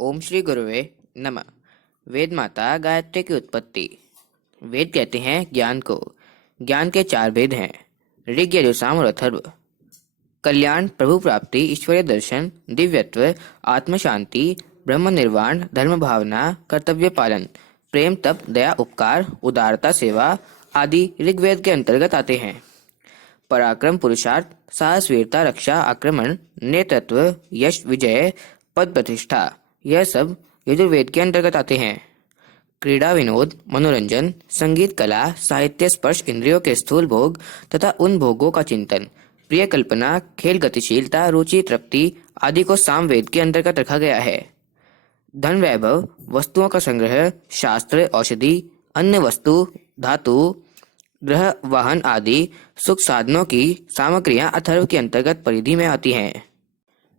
ओम श्री गुरुवे नमः। वेद माता गायत्री की उत्पत्ति। वेद कहते हैं ज्ञान को। ज्ञान के चार वेद हैं, ऋग, यजुर, साम और अथर्व। कल्याण, प्रभु प्राप्ति, ईश्वरीय दर्शन, दिव्यत्व, आत्म शांति, ब्रह्म निर्वाण, धर्म भावना, कर्तव्य पालन, प्रेम, तप, दया, उपकार, उदारता, सेवा आदि ऋग्वेद के अंतर्गत आते हैं। पराक्रम, पुरुषार्थ, साहस, वीरता, रक्षा, आक्रमण, नेतृत्व, यश, विजय, पद, प्रतिष्ठा, यह सब यजुर्वेद के अंतर्गत आते हैं। क्रीड़ा, विनोद, मनोरंजन, संगीत, कला, साहित्य, स्पर्श, इंद्रियों के स्थूल भोग तथा उन भोगों का चिंतन, प्रिय कल्पना, खेल, गतिशीलता, रुचि, तृप्ति आदि को सामवेद के अंतर्गत रखा गया है। धन, वैभव, वस्तुओं का संग्रह, शास्त्र, औषधि, अन्य वस्तु, धातु, ग्रह, वाहन आदि सुख साधनों की सामग्रियां अथर्व के अंतर्गत परिधि में आती हैं।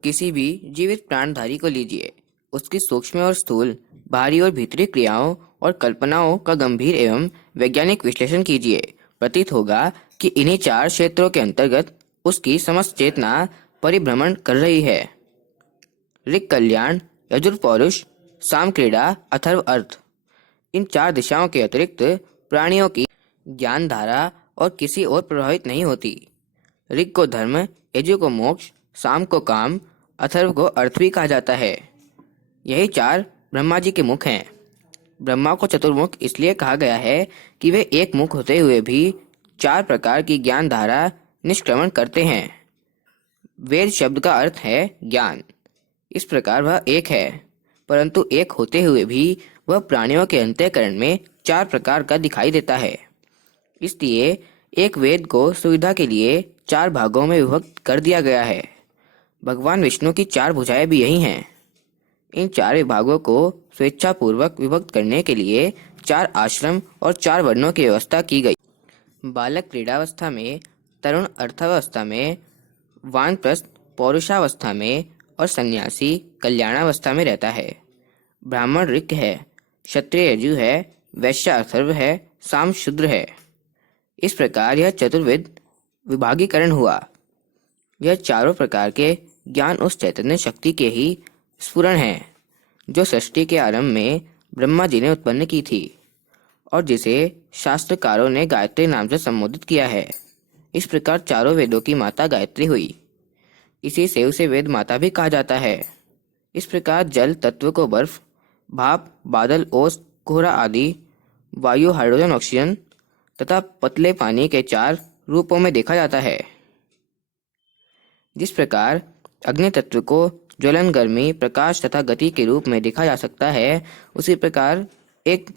किसी भी जीवित प्राणधारी को लीजिए, उसकी सूक्ष्म और स्थूल, बाहरी और भीतरी क्रियाओं और कल्पनाओं का गंभीर एवं वैज्ञानिक विश्लेषण कीजिए। प्रतीत होगा कि इन्हीं चार क्षेत्रों के अंतर्गत उसकी समस्त चेतना परिभ्रमण कर रही है। ऋग कल्याण, यजुर पौरुष, साम क्रीड़ा, अथर्व अर्थ। इन चार दिशाओं के अतिरिक्त प्राणियों की ज्ञान धारा और किसी और प्रभावित नहीं होती। ऋग को धर्म, यजु को मोक्ष, साम को काम, अथर्व को अर्थ भी कहा जाता है। यही चार ब्रह्मा जी के मुख हैं। ब्रह्मा को चतुर्मुख इसलिए कहा गया है कि वे एक मुख होते हुए भी चार प्रकार की ज्ञान धारा निष्क्रमण करते हैं। वेद शब्द का अर्थ है ज्ञान। इस प्रकार वह एक है, परंतु एक होते हुए भी वह प्राणियों के अंतःकरण में चार प्रकार का दिखाई देता है। इसलिए एक वेद को सुविधा के लिए चार भागों में विभक्त कर दिया गया है। भगवान विष्णु की चार भुजाएं भी यही हैं। इन चार विभागों को स्वेच्छापूर्वक विभक्त करने के लिए चार आश्रम और चार वर्णों की व्यवस्था की गई। बालक क्रीड़ावस्था में, तरुण अर्थावस्था में, वानप्रस्थ पौरुषावस्था में और सन्यासी कल्याणावस्था में रहता है। ब्राह्मण ऋग है, क्षत्रिय यजु है, वैश्य अथर्व है, साम शूद्र है। इस प्रकार यह चतुर्विध विभागीकरण हुआ। यह चारों प्रकार के ज्ञान उस चैतन्य शक्ति के ही स्फुरण है जो सृष्टि के आरंभ में ब्रह्मा जी ने उत्पन्न की थी और जिसे शास्त्रकारों ने गायत्री नाम से संबोधित किया है। इस प्रकार चारों वेदों की माता गायत्री हुई। इसी से उसे वेद माता भी कहा जाता है। इस प्रकार जल तत्व को बर्फ, भाप, बादल, ओस, कोहरा आदि, वायु, हाइड्रोजन, ऑक्सीजन तथा पतले पानी के चार रूपों में देखा जाता है। जिस प्रकार अग्नि तत्व को ज्वलन, गर्मी, प्रकाश तथा गति के रूप में देखा जा सकता है, उसी प्रकार एक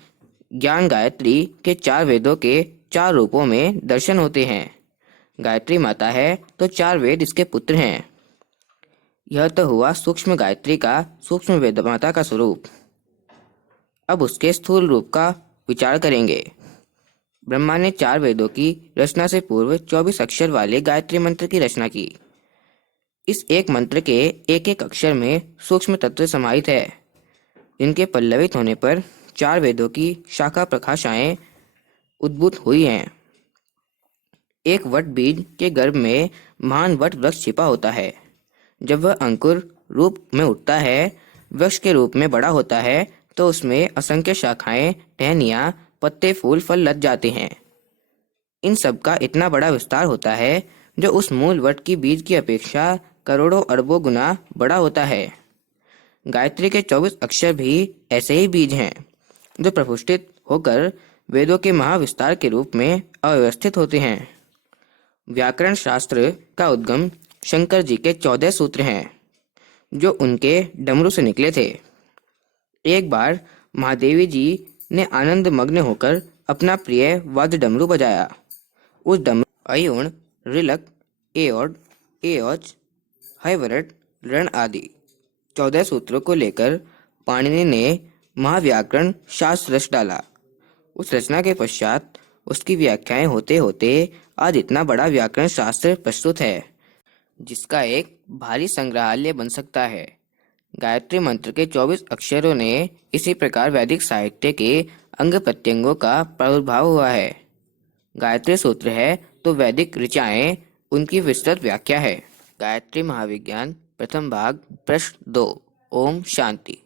ज्ञान गायत्री के चार वेदों के चार रूपों में दर्शन होते हैं। गायत्री माता है तो चार वेद इसके पुत्र हैं। यह तो हुआ सूक्ष्म गायत्री का, सूक्ष्म वेद माता का स्वरूप। अब उसके स्थूल रूप का विचार करेंगे। ब्रह्मा ने चार वेदों की रचना से पूर्व 24 अक्षर वाले गायत्री मंत्र की रचना की। इस एक मंत्र के एक एक अक्षर में सूक्ष्म तत्व समाहित है। इनके पल्लवित होने पर चार वेदों की शाखा प्रकाशाएं उद्भूत हुई हैं। एक वट बीज के गर्भ में महान वट वृक्ष छिपा होता है। जब वह अंकुर रूप में उठता है, वृक्ष के रूप में बड़ा होता है, तो उसमें असंख्य शाखाएं, टहनियां, पत्ते, फूल, फल लग जाते हैं। इन सब का इतना बड़ा विस्तार होता है जो उस मूल वट की बीज की अपेक्षा करोड़ों अरबों गुना बड़ा होता है। गायत्री के 24 अक्षर भी ऐसे ही बीज हैं जो प्रपुष्टित होकर वेदों के महाविस्तार के रूप में अव्यवस्थित होते हैं। व्याकरण शास्त्र का उद्गम शंकर जी के 14 सूत्र हैं जो उनके डमरू से निकले थे। एक बार महादेवी जी ने आनंद मग्न होकर अपना प्रिय वाद्य डमरू बजाया। उस डमरू अयुण, रिलक, एओड, एओच, हैवरट, रण आदि 14 सूत्रों को लेकर पाणिनि ने महाव्याकरण शास्त्र रच डाला। उस रचना के पश्चात उसकी व्याख्याएं होते होते आज इतना बड़ा व्याकरण शास्त्र प्रस्तुत है जिसका एक भारी संग्रहालय बन सकता है। गायत्री मंत्र के 24 अक्षरों ने इसी प्रकार वैदिक साहित्य के अंग प्रत्यंगों का प्रादुर्भाव हुआ है। गायत्री सूत्र है तो वैदिक ऋचाएं उनकी विस्तृत व्याख्या है। गायत्री महाविज्ञान प्रथम भाग प्रश्न 2। ओम शांति।